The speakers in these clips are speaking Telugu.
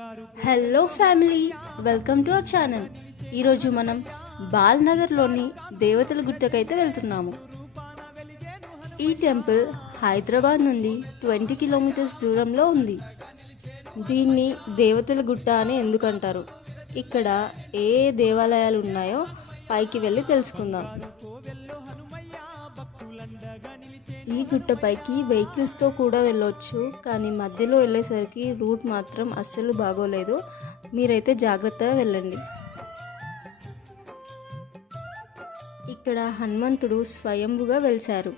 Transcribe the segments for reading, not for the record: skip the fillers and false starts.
Hello family, welcome to our channel. ఈరోజు మనం బాల్నగర్లోని దేవతల గుట్టకైతే వెళ్తున్నాము. ఈ టెంపుల్ హైదరాబాద్ నుండి 20 కిలోమీటర్స్ దూరంలో ఉంది. దీన్ని దేవతల గుట్ట అని ఎందుకంటారు, ఇక్కడ ఏ దేవాలయాలు ఉన్నాయో పైకి వెళ్ళి తెలుసుకుందాం. ఈ గుట్టపైకి వెహికల్స్తో కూడా వెళ్ళొచ్చు, కానీ మధ్యలో వెళ్ళేసరికి రూట్ మాత్రం అస్సలు బాగోలేదు. మీరైతే జాగ్రత్తగా వెళ్ళండి. ఇక్కడ హనుమంతుడు స్వయంభుగా వెలిశారు.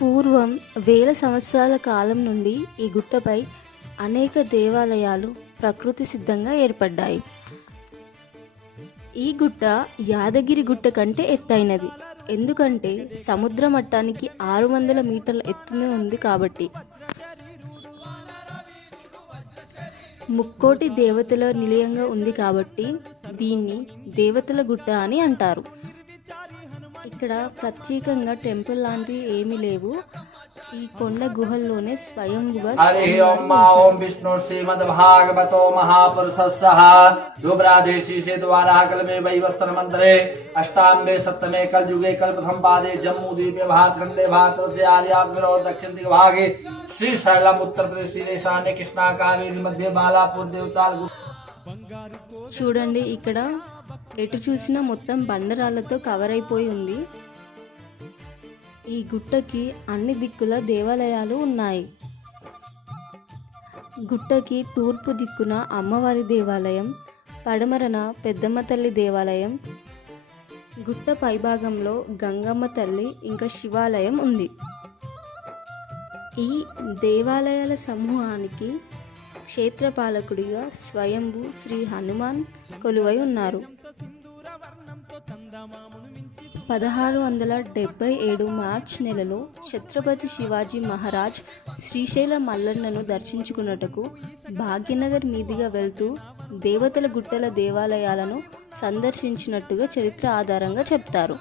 పూర్వం వేల సంవత్సరాల కాలం నుండి ఈ గుట్టపై అనేక దేవాలయాలు ప్రకృతి సిద్ధంగా ఏర్పడ్డాయి. ఈ గుట్ట యాదగిరి గుట్ట కంటే ఎత్తైనది, ఎందుకంటే సముద్ర మట్టానికి 600 మీటర్ల ఎత్తునే ఉంది కాబట్టి. ముక్కోటి దేవతల నిలయంగా ఉంది కాబట్టి దీన్ని దేవతల గుట్ట అని అంటారు. ఇక్కడ ప్రత్యేకంగా టెంపుల్ లాంటివి ఏమీ లేవు. ఈ కొండ గుహల్లోనే స్వయంభుగా విష్ణు శ్రీమద్ భాగవతో మహాపురుషస్సః దుబ్రాదేశీషే ద్వారా కల్మే వైవస్త్ర మంత్రే అష్టాంబే సప్తమే కల్యుగే కల్పథం పాదే జమ్మూ ద్వీపే భారతఖండే భారతవర్షే ఆర్యాగ్రో దక్షిణ దిగ్భాగే శ్రీశైలం ఉత్తర ప్రదేశ్ ఈశాన్య కృష్ణా కావేరి మధ్య బాలాపూర్ దేవతాలు. చూడండి, ఇక్కడ ఎటు చూసినా మొత్తం బండరాళ్లతో కవర్ అయిపోయి ఉంది. ఈ గుట్టకి అన్ని దిక్కుల దేవాలయాలు ఉన్నాయి. గుట్టకి తూర్పు దిక్కున అమ్మవారి దేవాలయం, పడమరన పెద్దమ్మ తల్లి దేవాలయం, గుట్ట పైభాగంలో గంగమ్మ తల్లి ఇంకా శివాలయం ఉంది. ఈ దేవాలయాల సమూహానికి క్షేత్రపాలకుడిగా స్వయంభూ శ్రీ హనుమాన్ కొలువై ఉన్నారు. 1677 మార్చ్ నెలలో ఛత్రపతి శివాజీ మహారాజ్ శ్రీశైల మల్లన్నను దర్శించుకున్నటకు భాగ్యనగర్ మీదుగా వెళ్తూ దేవతల గుట్టల దేవాలయాలను సందర్శించినట్టుగా చరిత్ర ఆధారంగా చెప్తారు.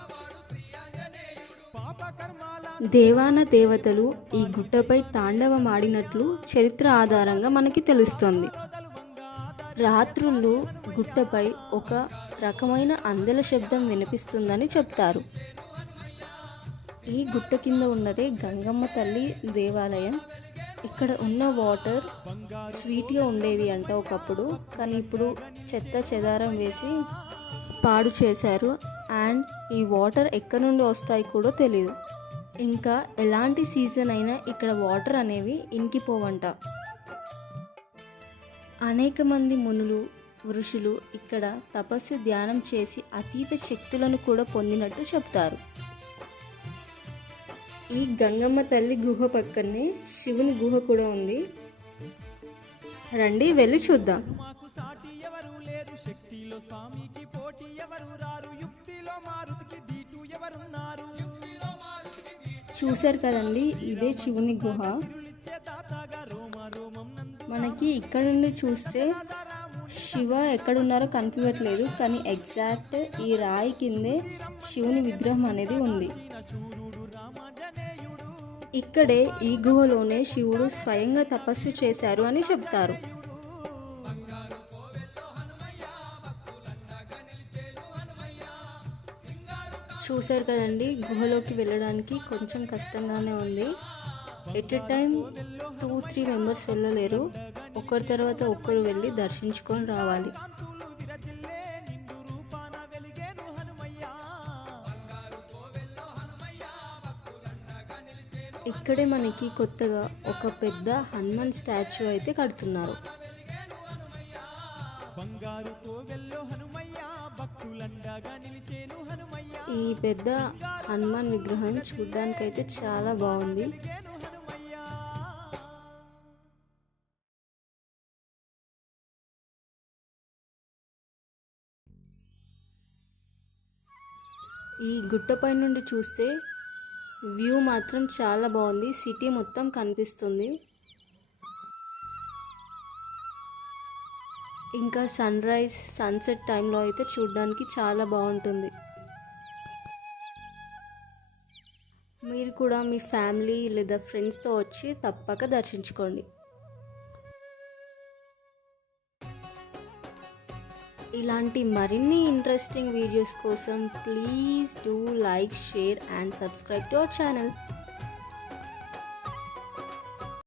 దేవాన దేవతలు ఈ గుట్టపై తాండవమాడినట్లు చరిత్ర ఆధారంగా మనకి తెలుస్తోంది. రాత్రుళ్ళు గుట్టపై ఒక రకమైన అందెల శబ్దం వినిపిస్తుందని చెప్తారు. ఈ గుట్ట కింద ఉన్నదే గంగమ్మ తల్లి దేవాలయం. ఇక్కడ ఉన్న వాటర్ స్వీట్గా ఉండేవి అంట ఒకప్పుడు, కానీ ఇప్పుడు చెత్త చెదారం వేసి పాడు చేశారు. అండ్ ఈ వాటర్ ఎక్కడి నుండి వస్తాయి కూడా తెలియదు. ఇంకా ఎలాంటి సీజన్ అయినా ఇక్కడ వాటర్ అనేవి ఇంకిపోవంట. అనేక మంది మునులు, ఋషులు ఇక్కడ తపస్సు ధ్యానం చేసి అతీత శక్తులను కూడా పొందినట్టు చెప్తారు. ఈ గంగమ్మ తల్లి గుహ పక్కనే శివుని గుహ కూడా ఉంది. రండి వెళ్ళి చూద్దాం. చూశారు కదండి, ఇదే శివుని గుహ. మనకి ఇక్కడ నుండి చూస్తే శివ ఎక్కడున్నారో కనిపించట్లేదు, కానీ ఎగ్జాక్ట్ ఈ రాయి కిందే శివుని విగ్రహం అనేది ఉంది. ఇక్కడే ఈ గుహలోనే శివుడు స్వయంగా తపస్సు చేశారు అని చెప్తారు. చూశారు కదండి, గుహలోకి వెళ్ళడానికి కొంచెం కష్టంగానే ఉంది. ఎట్ ఎ టైం 2-3 మెంబర్స్ వెళ్ళలేరు. ఒకరి తర్వాత ఒకరు వెళ్ళి దర్శించుకొని రావాలి. ఇక్కడే మనకి కొత్తగా ఒక పెద్ద హనుమాన్ స్టాచ్యూ అయితే కడుతున్నారు. ఈ పెద్ద హనుమాన్ విగ్రహం చూడ్డానికైతే చాలా బాగుంది. ఈ గుట్టపై నుండి చూస్తే వ్యూ మాత్రం చాలా బాగుంది. సిటీ మొత్తం కనిపిస్తుంది. ఇంకా సన్ రైజ్, సన్సెట్ టైంలో అయితే చూడడానికి చాలా బాగుంటుంది. మీరు కూడా మీ ఫ్యామిలీ లేదా ఫ్రెండ్స్తో వచ్చి తప్పక దర్శించుకోండి. ఇలాంటి మరిన్ని ఇంట్రెస్టింగ్ వీడియోస్ కోసం please do like, share and subscribe to our channel.